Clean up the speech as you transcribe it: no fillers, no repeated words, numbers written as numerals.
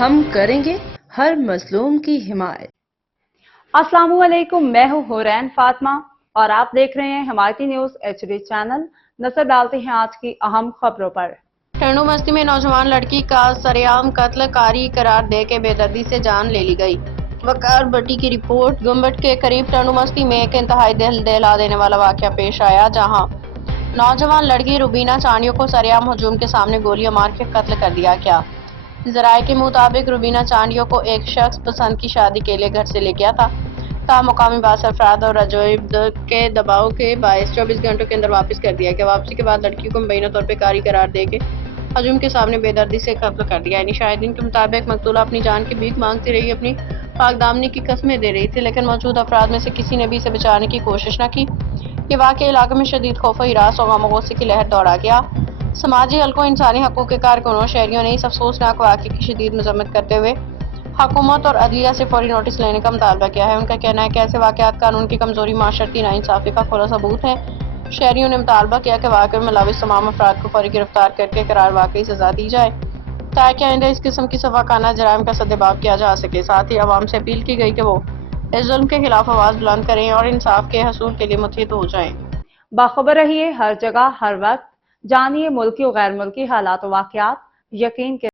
ہم کریں گے ہر مظلوم کی حمایت۔ السلام علیکم، میں ہوں حورین فاطمہ اور آپ دیکھ رہے ہیں حمایتی نیوز HD چینل۔ نظر ڈالتے ہیں آج کی اہم خبروں پر۔ ٹنڈو مستی میں نوجوان لڑکی کا سرعام قتل کاری قرار دے کے بے دردی سے جان لے لی گئی۔ وقار بٹی کی رپورٹ۔ گنبٹ کے قریب ٹنڈو مستی میں ایک انتہائی دل دہلا دینے والا واقعہ پیش آیا، جہاں نوجوان لڑکی روبینہ چانڈیو کو سرعام ہجوم کے سامنے گولیاں مار کے قتل کر دیا گیا۔ ذرائع کے مطابق روبینہ چانڈیو کو ایک شخص پسند کی شادی کے لیے گھر سے لے گیا تھا، تاہم مقامی بعض افراد اور عجائب کے دباؤ کے باعث 24 گھنٹوں کے اندر واپس کر دیا گیا۔ واپسی کے بعد لڑکی کو مبینہ طور پر کاری قرار دے کے ہجوم کے سامنے بے دردی سے قتل کر دیا۔ یعنی شاہدین کے مطابق مقتولہ اپنی جان کی بھیک مانگتی رہی، اپنی پاک دامنی کی قسمیں دے رہی تھی، لیکن موجود افراد میں سے کسی نے بھی اسے بچانے کی کوشش نہ کی۔ یہ واقعہ علاقے میں شدید خوف و ہراس اور غم و غصے کی لہر دوڑا گیا۔ سماجی حلقوں، انسانی حقوق کے کارکنوں، شہریوں نے اس افسوسناک واقعے کی شدید مذمت کرتے ہوئے حکومت اور عدلیہ سے فوری نوٹس لینے کا مطالبہ کیا ہے۔ ان کا کہنا ہے کہ ایسے واقعات قانون کی کمزوری، معاشرتی ناانصافی کا کھلا ثبوت ہیں۔ شہریوں نے مطالبہ کیا کہ واقعے میں ملوث تمام افراد کو فوری گرفتار کر کے قرار واقعی سزا دی جائے، تاکہ آئندہ اس قسم کی سفاکانہ جرائم کا سدباب کیا جا سکے۔ ساتھ ہی عوام سے اپیل کی گئی کہ وہ اس ظلم کے خلاف آواز بلند کریں اور انصاف کے حصول کے لیے متحد ہو جائیں۔ باخبر رہیے ہر جگہ ہر وقت، جانیے ملکی و غیر ملکی حالات و واقعات یقین کے